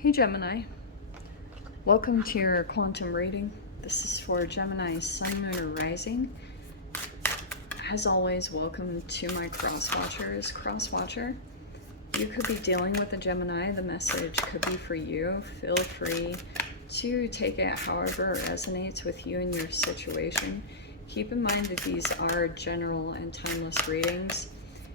Hey Gemini, welcome to your quantum reading. This is for Gemini Sun, Moon, or Rising. As always, welcome to my cross-watchers. Cross-watcher, you could be dealing with a Gemini. The message could be for you. Feel free to take it however it resonates with you and your situation. Keep in mind that these are general and timeless readings.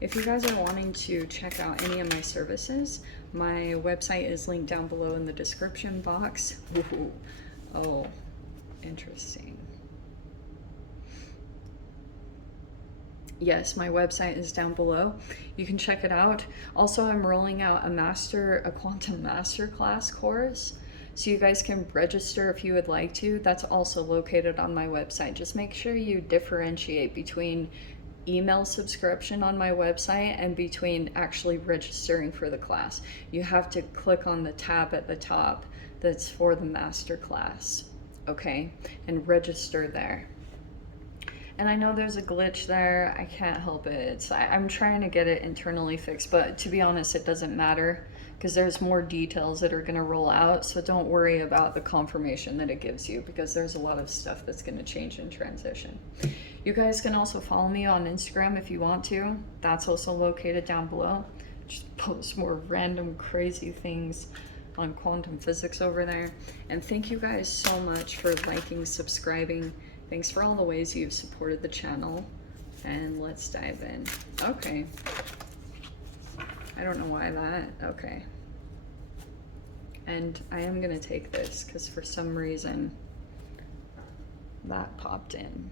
If you guys are wanting to check out any of my services, my website is linked down below in the description box. Ooh. Oh, interesting. Yes, my website is down below. You can check it out. Also, I'm rolling out a quantum masterclass course, so you guys can register if you would like to. That's also located on my website. Just make sure you differentiate between email subscription on my website and between actually registering for the class. You have to click on the tab at the top that's for the masterclass, okay, and register there. And I know there's a glitch there. I can't help it. I'm trying to get it internally fixed, but to be honest, it doesn't matter because there's more details that are going to roll out. So don't worry about the confirmation that it gives you, because there's a lot of stuff that's going to change in transition. You guys can also follow me on Instagram if you want to. That's also located down below. Just post more random crazy things on quantum physics over there. And thank you guys so much for liking, subscribing. Thanks for all the ways you've supported the channel. And let's dive in. Okay. I don't know why that. Okay. And I am going to take this because for some reason that popped in.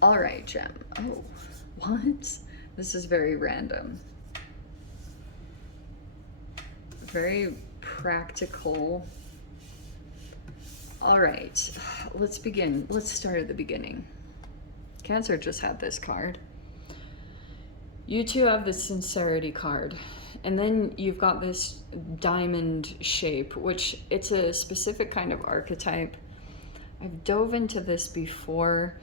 All right, Gem. Oh, what? This is very random. Very practical. All right, let's begin. Let's start at the beginning. Cancer just had this card. You two have the sincerity card. And then you've got this diamond shape, which it's a specific kind of archetype. I've dove into this before.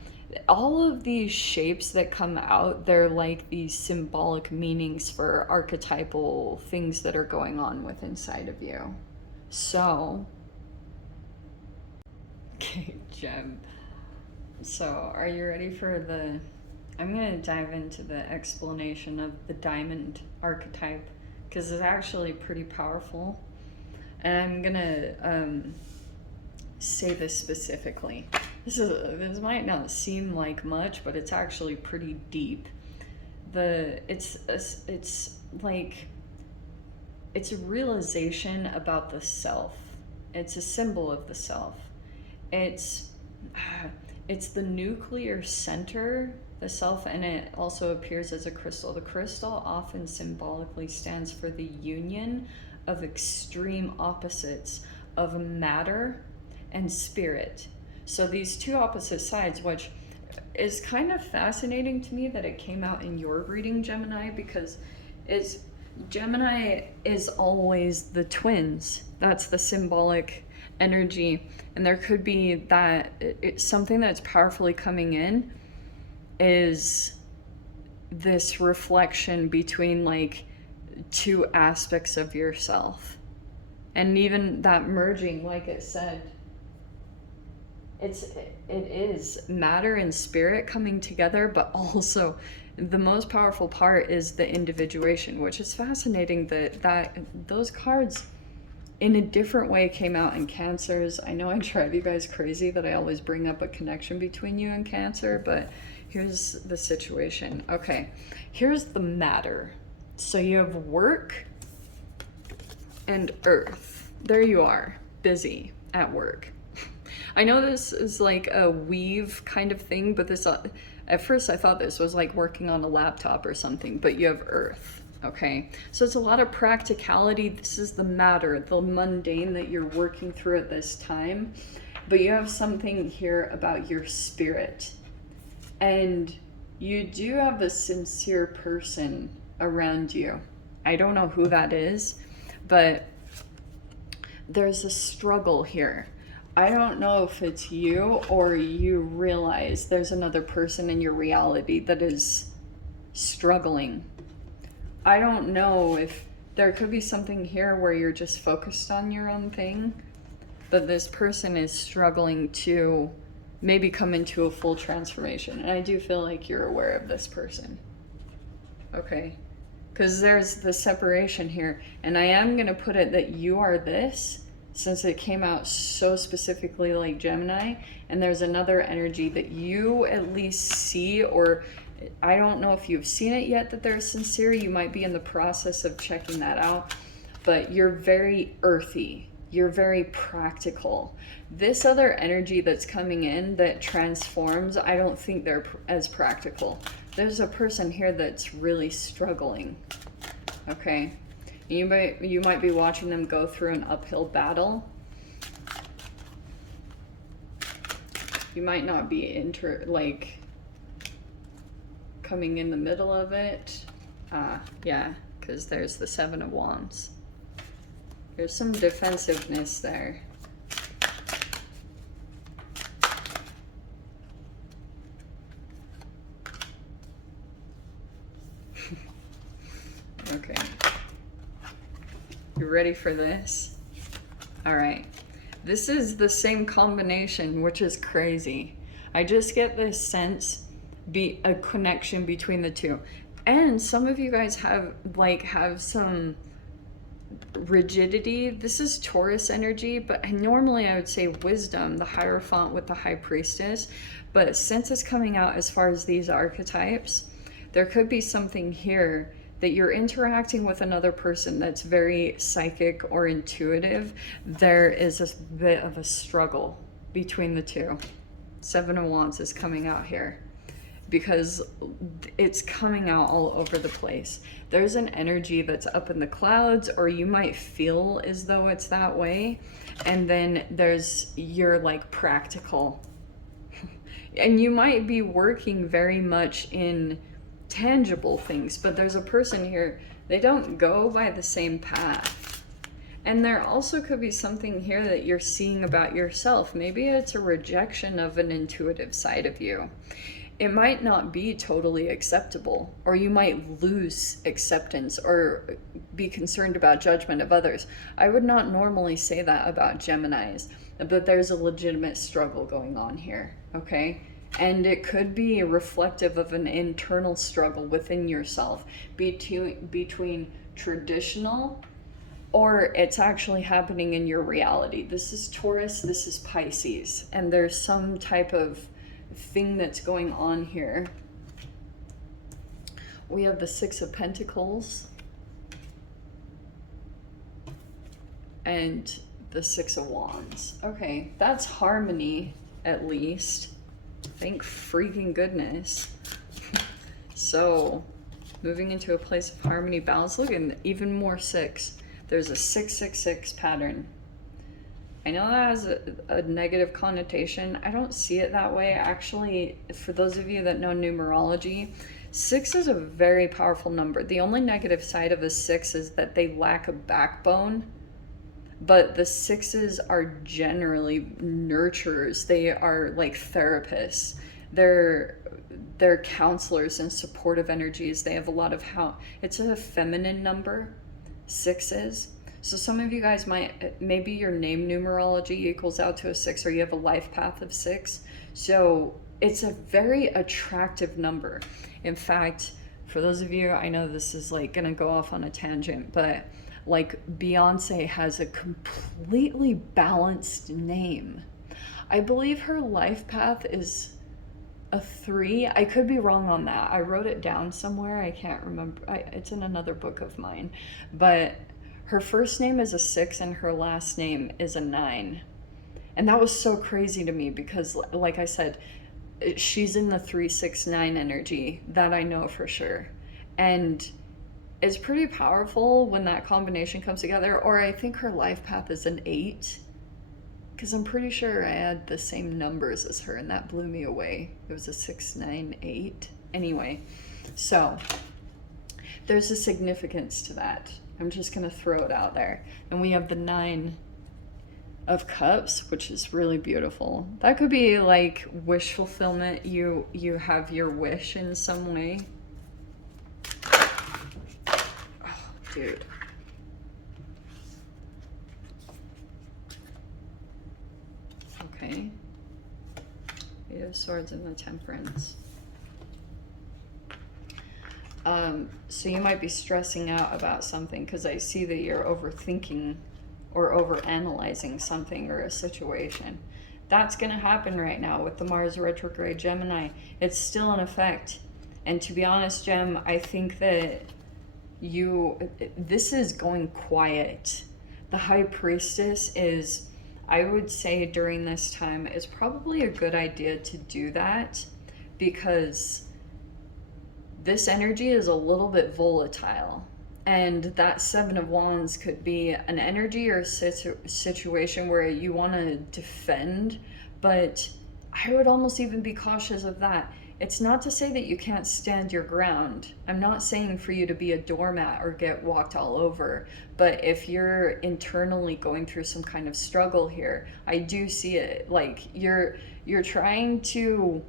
All of these shapes that come out, they're like these symbolic meanings for archetypal things that are going on with inside of you. So, okay, Gem. So, are you ready for the... I'm going to dive into the explanation of the diamond archetype, because it's actually pretty powerful. And I'm going to say this specifically. This might not seem like much, but it's actually pretty deep. It's a realization about the self. It's a symbol of the self. It's the nuclear center, the self, and it also appears as a crystal. The crystal often symbolically stands for the union of extreme opposites of matter and spirit. So these two opposite sides, which is kind of fascinating to me that it came out in your reading, Gemini, because Gemini is always the twins. That's the symbolic energy. And there could be that something that's powerfully coming in is this reflection between like two aspects of yourself. And even that merging, like it said, it is matter and spirit coming together, but also the most powerful part is the individuation, which is fascinating that those cards in a different way came out in Cancers. I know I drive you guys crazy that I always bring up a connection between you and Cancer, but here's the situation. Okay, here's the matter. So you have work and earth. There you are, busy at work. I know this is like a weave kind of thing, but this, at first I thought this was like working on a laptop or something, but you have earth, okay? So it's a lot of practicality. This is the matter, the mundane that you're working through at this time, but you have something here about your spirit. And you do have a sincere person around you. I don't know who that is, but there's a struggle here. I don't know if it's you or you realize there's another person in your reality that is struggling. I don't know if there could be something here where you're just focused on your own thing, but this person is struggling to maybe come into a full transformation. And I do feel like you're aware of this person. Okay. Because there's the separation here. And I am going to put it that you are this, since it came out so specifically like Gemini. And there's another energy that you at least see, or I don't know if you've seen it yet that they're sincere. You might be in the process of checking that out. But you're very earthy. You're very practical. This other energy that's coming in that transforms, I don't think they're as practical. There's a person here that's really struggling. Okay. You might be watching them go through an uphill battle. You might not be coming in the middle of it. Yeah, because there's the Seven of Wands. There's some defensiveness there. Okay. You ready for this? All right. This is the same combination, which is crazy. I just get this sense, a connection between the two. And some of you guys have some rigidity. This is Taurus energy, but normally I would say wisdom, the Hierophant with the High Priestess. But since it's coming out as far as these archetypes, there could be something here that you're interacting with another person that's very psychic or intuitive. There is a bit of a struggle between the two. Seven of Wands is coming out here because it's coming out all over the place. There's an energy that's up in the clouds, or you might feel as though it's that way. And then you're like practical. And you might be working very much in tangible things, but there's a person here, they don't go by the same path. And there also could be something here that you're seeing about yourself. Maybe it's a rejection of an intuitive side of you. It might not be totally acceptable, or you might lose acceptance or be concerned about judgment of others. I would not normally say that about Geminis, but there's a legitimate struggle going on here, okay? And it could be reflective of an internal struggle within yourself between traditional, or it's actually happening in your reality. This is Taurus, this is Pisces, and there's some type of thing that's going on here. We have the Six of Pentacles and the Six of Wands. Okay, that's harmony, at least. Thank freaking goodness. So, moving into a place of harmony, balance. Look, and even more six. There's a 666 pattern. I know that has a negative connotation. I don't see it that way. Actually, for those of you that know numerology, 6 is a very powerful number. The only negative side of a 6 is that they lack a backbone. But the 6s are generally nurturers. They are like therapists. They're counselors and supportive energies. They have a lot of it's a feminine number, 6s. So some of you guys maybe your name numerology equals out to a 6, or you have a life path of 6. So it's a very attractive number. In fact, for those of you, I know this is like gonna go off on a tangent, but like Beyonce has a completely balanced name. I believe her life path is a 3. I could be wrong on that. I wrote it down somewhere. I can't remember. It's in another book of mine. But her first name is a 6 and her last name is a 9. And that was so crazy to me because, like I said, she's in the 369 energy. That I know for sure. And it's pretty powerful when that combination comes together. Or I think her life path is an 8. Because I'm pretty sure I had the same numbers as her, and that blew me away. It was a 6, 9, 8. Anyway, so there's a significance to that. I'm just going to throw it out there. And we have the 9 of Cups, which is really beautiful. That could be like wish fulfillment. You have your wish in some way. Oh, dude. Okay. Eight of Swords and the Temperance. So you might be stressing out about something because I see that you're overthinking or overanalyzing something or a situation. That's going to happen right now with the Mars retrograde Gemini. It's still in effect. And to be honest, Gem, I think that this is going quiet. The High Priestess is, I would say during this time, is probably a good idea to do that because this energy is a little bit volatile. And that Seven of Wands could be an energy or situation where you want to defend, but I would almost even be cautious of that. It's not to say that you can't stand your ground. I'm not saying for you to be a doormat or get walked all over, but if you're internally going through some kind of struggle here, I do see it like you're trying to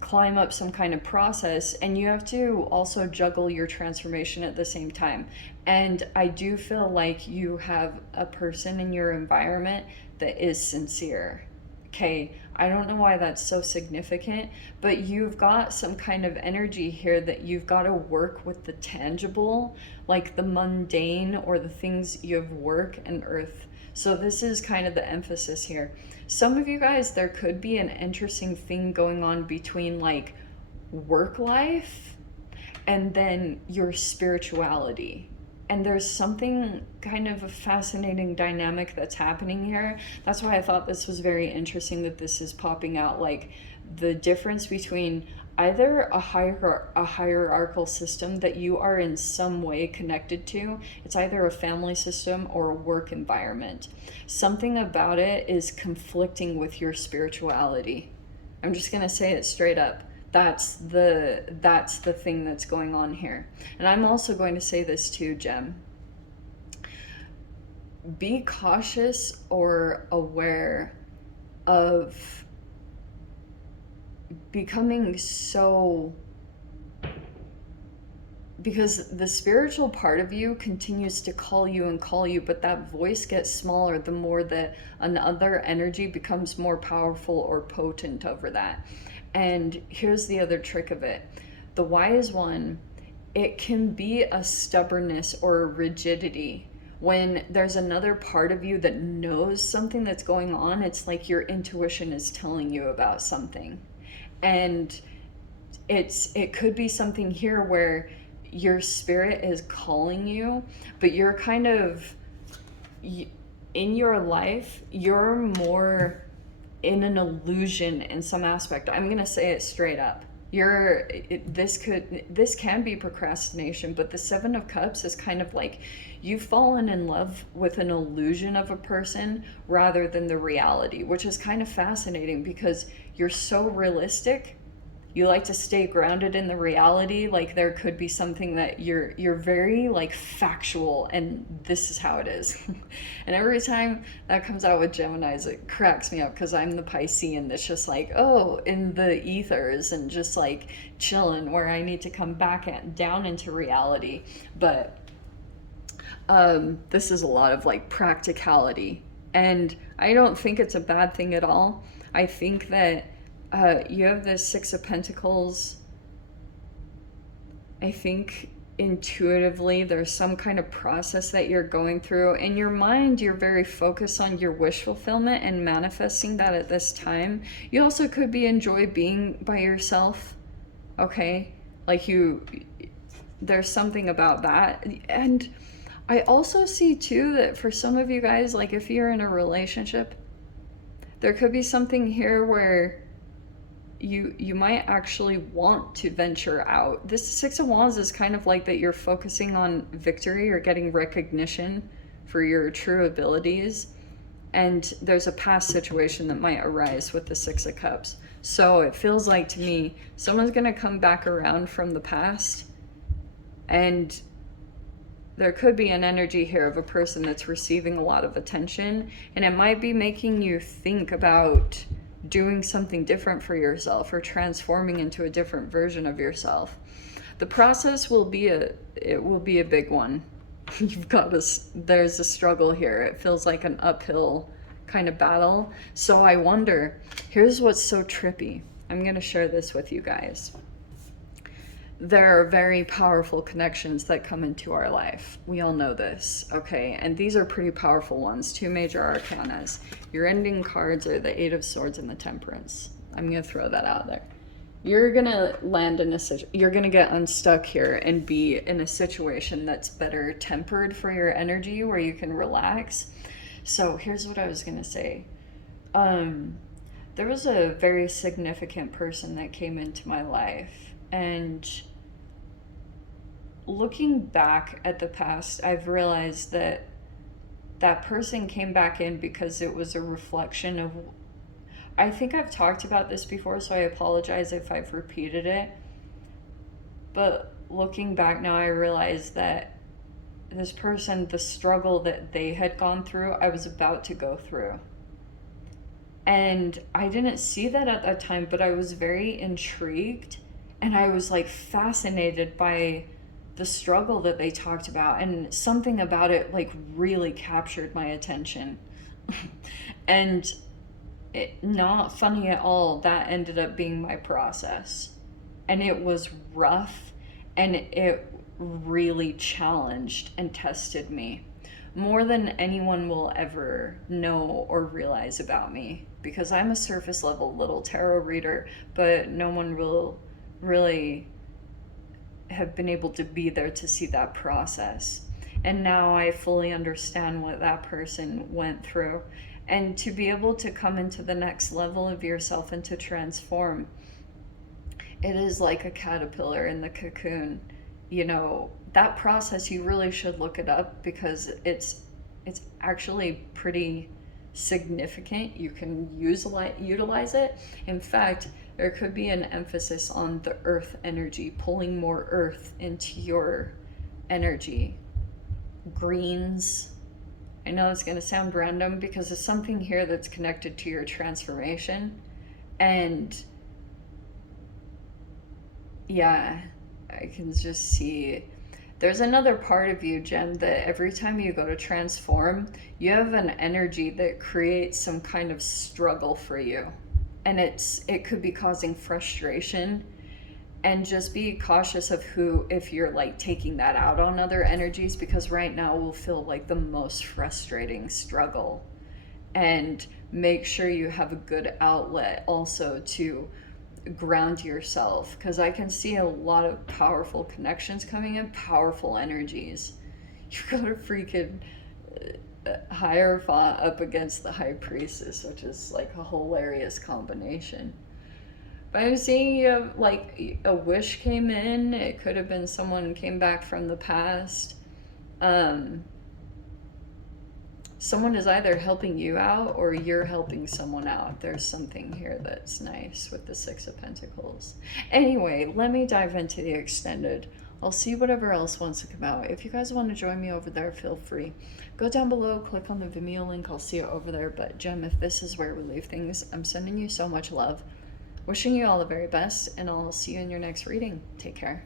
climb up some kind of process, and you have to also juggle your transformation at the same time. And I do feel like you have a person in your environment that is sincere. Okay, I don't know why that's so significant, but you've got some kind of energy here that you've got to work with the tangible, like the mundane or the things you have work and earth. So this is kind of the emphasis here. Some of you guys, there could be an interesting thing going on between like work life and then your spirituality. And there's something kind of a fascinating dynamic that's happening here. That's why I thought this was very interesting that this is popping out, like the difference between either a hierarchical system that you are in some way connected to. It's either a family system or a work environment. Something about it is conflicting with your spirituality. I'm just gonna say it straight up. That's the thing that's going on here. And I'm also going to say this too, Gem. Be cautious or aware of becoming so, because the spiritual part of you continues to call you, but that voice gets smaller the more that another energy becomes more powerful or potent over that. And here's the other trick of it. The wise one, it can be a stubbornness or a rigidity. When there's another part of you that knows something that's going on, it's like your intuition is telling you about something. And it could be something here where your spirit is calling you, but you're kind of, in your life, you're more in an illusion in some aspect. I'm gonna say it straight up. This can be procrastination, but the Seven of Cups is kind of like you've fallen in love with an illusion of a person rather than the reality, which is kind of fascinating because you're so realistic. You like to stay grounded in the reality. Like there could be something that you're very like factual, and this is how it is. And every time that comes out with Geminis, it cracks me up because I'm the Piscean that's just like, oh, in the ethers and just like chilling, where I need to come back down into reality. But this is a lot of like practicality, and I don't think it's a bad thing at all. I think that you have the Six of Pentacles. I think intuitively there's some kind of process that you're going through. In your mind, you're very focused on your wish fulfillment and manifesting that at this time. You also could enjoy being by yourself, okay? Like there's something about that. And I also see too that for some of you guys, like if you're in a relationship, there could be something here where you might actually want to venture out. This Six of Wands is kind of like that you're focusing on victory or getting recognition for your true abilities. And there's a past situation that might arise with the Six of Cups. So it feels like to me, someone's going to come back around from the past, and there could be an energy here of a person that's receiving a lot of attention, and it might be making you think about doing something different for yourself or transforming into a different version of yourself. The process will be a big one. There's a struggle here. It feels like an uphill kind of battle. So I wonder, here's what's so trippy. I'm going to share this with you guys. There are very powerful connections that come into our life. We all know this, okay? And these are pretty powerful ones. 2 major arcanas. Your ending cards are the 8 of Swords and the Temperance. I'm going to throw that out there. You're going to land in you're going to get unstuck here and be in a situation that's better tempered for your energy, where you can relax. So here's what I was going to say. There was a very significant person that came into my life, and looking back at the past, I've realized that that person came back in because it was a reflection of, I think I've talked about this before, so I apologize if I've repeated it. But looking back now, I realize that this person, the struggle that they had gone through, I was about to go through. And I didn't see that at that time, but I was very intrigued, and I was like fascinated by the struggle that they talked about, and something about it like really captured my attention. And not funny at all, that ended up being my process. And it was rough, and it really challenged and tested me more than anyone will ever know or realize about me, because I'm a surface level little tarot reader, but no one will really have been able to be there to see that process. And now I fully understand what that person went through. And to be able to come into the next level of yourself and to transform, it is like a caterpillar in the cocoon. You know, that process, you really should look it up, because it's actually pretty significant. You can utilize it. In fact, there could be an emphasis on the earth energy, pulling more earth into your energy. Greens. I know it's going to sound random, because there's something here that's connected to your transformation. And yeah, I can just see there's another part of you, Jen, that every time you go to transform, you have an energy that creates some kind of struggle for you. And it could be causing frustration. And just be cautious of if you're like taking that out on other energies, because right now will feel like the most frustrating struggle. And make sure you have a good outlet also to ground yourself, because I can see a lot of powerful connections coming in, powerful energies. You got a freaking Hierophant up against the High Priestess, which is like a hilarious combination. But I'm seeing you have like a wish came in. It could have been someone came back from the past. Someone is either helping you out or you're helping someone out. There's something here that's nice with the 6 of Pentacles. Anyway, let me dive into the extended. I'll see whatever else wants to come out. If you guys want to join me over there, feel free. Go down below, click on the Vimeo link. I'll see you over there. But Gem, if this is where we leave things, I'm sending you so much love. Wishing you all the very best, and I'll see you in your next reading. Take care.